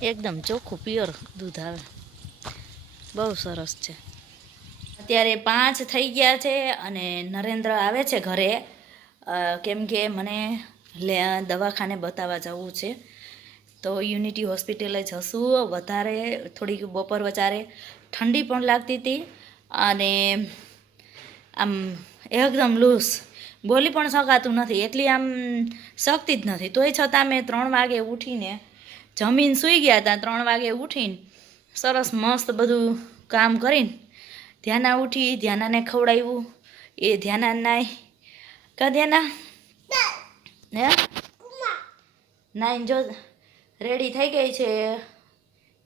એકદમ ચોખ્ખું પ્યોર દૂધ આવે, બહુ સરસ છે। અત્યારે 5 થઈ ગયા છે અને નરેન્દ્ર આવે છે ઘરે, કેમ કે મને દવાખાને બતાવવા જવું છે, તો યુનિટી હોસ્પિટલે જશું। વધારે થોડીક બપોર વચારે ઠંડી પણ લાગતી હતી અને આમ એકદમ લૂઝ, બોલી પણ શકાતું નથી, એટલી આમ શક્તિ જ નથી। તોય છતાં મેં 3 વાગે ઉઠીને જમીન સૂઈ ગયા હતા, 3 વાગે ઉઠીને સરસ મસ્ત બધું કામ કરીને ધ્યાના ઉઠી, ધ્યાનાને ખવડાવ્યું, એ ધ્યાના નાય કા ધ્યાના હે નાઈને જો રેડી થઈ ગઈ છે,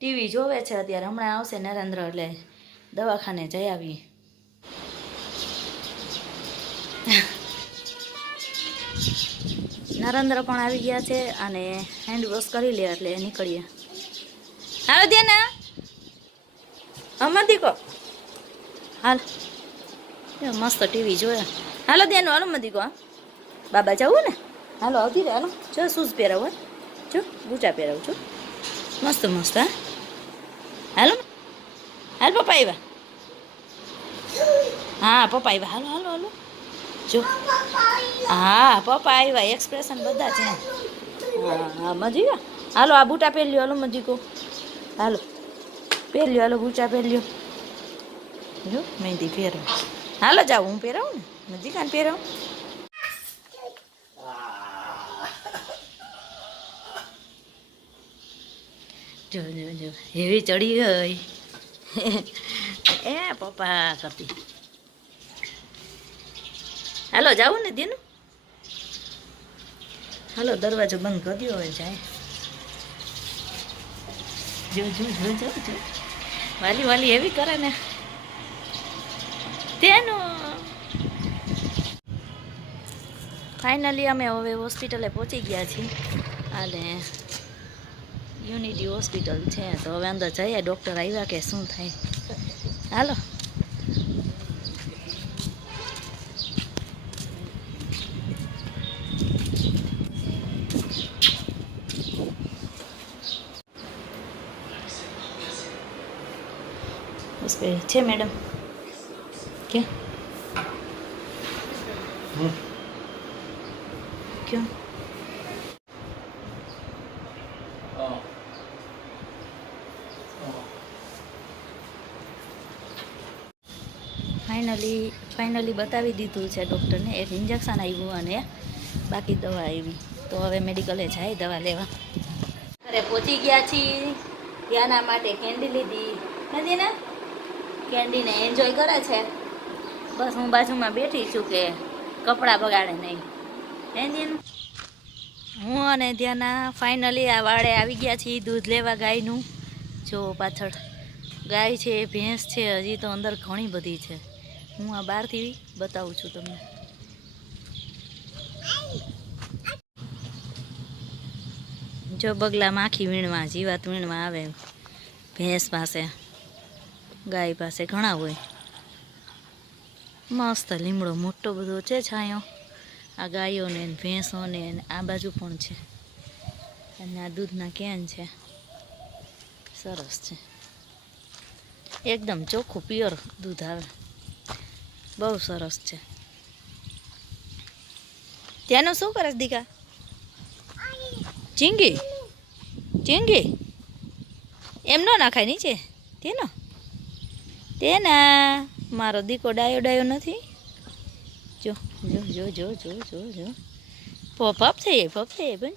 ટીવી જોવે છે અત્યારે। હમણાં આવશે નરેન્દ્ર એટલે દવાખાને જઈ આવીએ। નરેન્દ્ર પણ આવી ગયા છે અને હેન્ડ વોશ કરી લે એટલે નીકળીએ। હાલો ધ્યાના અમદીકો હાલ, મસ્ત ટીવી જોયા। હાલો ધ્યાનો હાલો મદીકો, હા બાબા જવું ને, હાલો આવતી રહે, હાલો જો શૂઝ પહેરાવું, જો બૂટા પહેરાવું છું મસ્ત મસ્ત। હા હાલો હાલ પપ્પા આવ્યા, હા પપ્પા આવ્યા, હાલો હાલો હાલો જો, હા પપ્પા આવ્યા, એક્સપ્રેશન બધા છે। હા હા મજી, હાલો આ બૂટા પહેરી લ્યો, હાલો મજીકો હાલો પહેર લ્યો, હાલો બૂટા પહેર લ્યો, જો મહેંદી પહેરાવ, હાલો જાઉં હું પહેરાવું ને, મજી કાન પહેરાવું। જો જો જો એવી ચડી ગઈ એ પપ્પા કરતી, હાલો જાવું ને દીનું, હાલો દરવાજો બંધ કરી દો હવે જાય। જો જો જો જો જો વાલી વાલી એવી કરે ને તેનું। ફાઇનલી અમે હવે હોસ્પિટલે પહોંચી ગયા છીએ અને યુનિટી હોસ્પિટલ છે, તો હવે અંદર જઈએ, ડૉક્ટર આવ્યા કે શું થાય, હાલો હોસ્પિટલ છે મેડમ ક્યાં ક્યાં ફાઇનલી બતાવી દીધું છે ડૉક્ટરને, એક ઇન્જેક્શન આવ્યું અને બાકી દવા આવી, તો હવે મેડિકલે જાય દવા લેવા। ઘરે પહોંચી ગયા છીએ, ધ્યાના માટે કેન્ડી લીધી નથી ને, કેન્ડીને એન્જોય કરે છે, બસ હું બાજુમાં બેઠી છું કે કપડાં બગાડે નહીં। હું અને ધ્યાના ફાઇનલી આ વાડે આવી ગયા છીએ દૂધ લેવા ગાયનું। જો પાછળ ગાય છે, ભેંસ છે, હજી તો અંદર ઘણી બધી છે, હું આ બહારથી બતાવું છું તમને। જો બગલા માખી વીણવા, જીવાત વીણવા આવે, ભેંસ પાસે ગાય પાસે ઘણા હોય, મસ્ત લીમડો મોટો બધો છે છાંયો, આ ગાયોને ભેંસોને આ બાજુ પણ છે, અને આ દૂધના કેન છે, સરસ છે, એકદમ ચોખ્ખું પ્યોર દૂધ આવે, બહુ સરસ છે। ત્યાંનું શું કરે દીકા, ચીંગી ચીંગી એમ ન નાખાય નીચે, તેના મારો દીકો ડાયો ડાયો નથી, જો જો જો જો જો જો જો પપ થઈ જાય, પપ થઈ જાય બેન,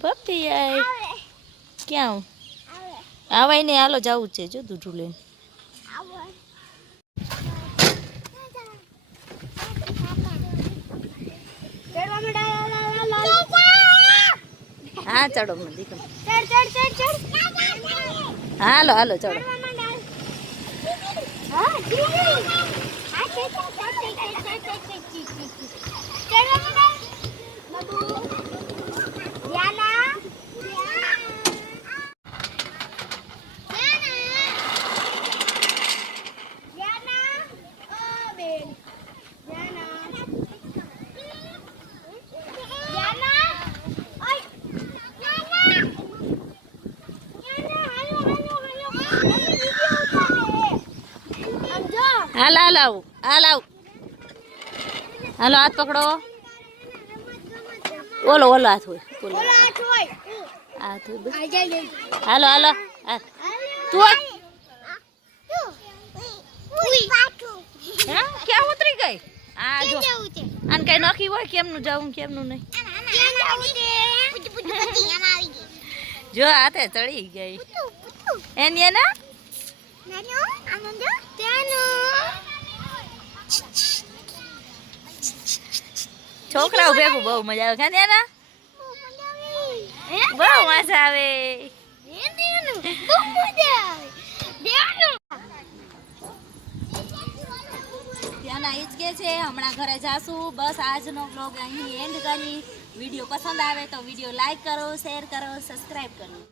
પપ થઈ જાય, ક્યાં આવાય ને, હાલો જવું જ છે, જો દૂધું લઈને હા ચડો મને દીકરો, હાલો હાલો ચડો, હાલ હાલ આવું હાલ આવું હાલો હાથ પકડો ઓલો ઓલો હાથ હોય હાથ હોય હાલો હાલો તું ક્યાં ઉતરી ગઈ આ જો આને કઈ નોખી હોય કેમનું જવું કેમનું નહીં જો હાથે ચડી ગઈ એની એના છોકરાઓ ભેગું બહુ મજા આવે ખાને એના બહુ મજા આવે ત્યાંના ઈ જ કે છે હમણાં ઘરે જાશું બસ આજનો બ્લોગ અહીં એન્ડ કરી વિડીયો પસંદ આવે તો વિડીયો લાઈક કરો શેર કરો સબસ્ક્રાઈબ કરો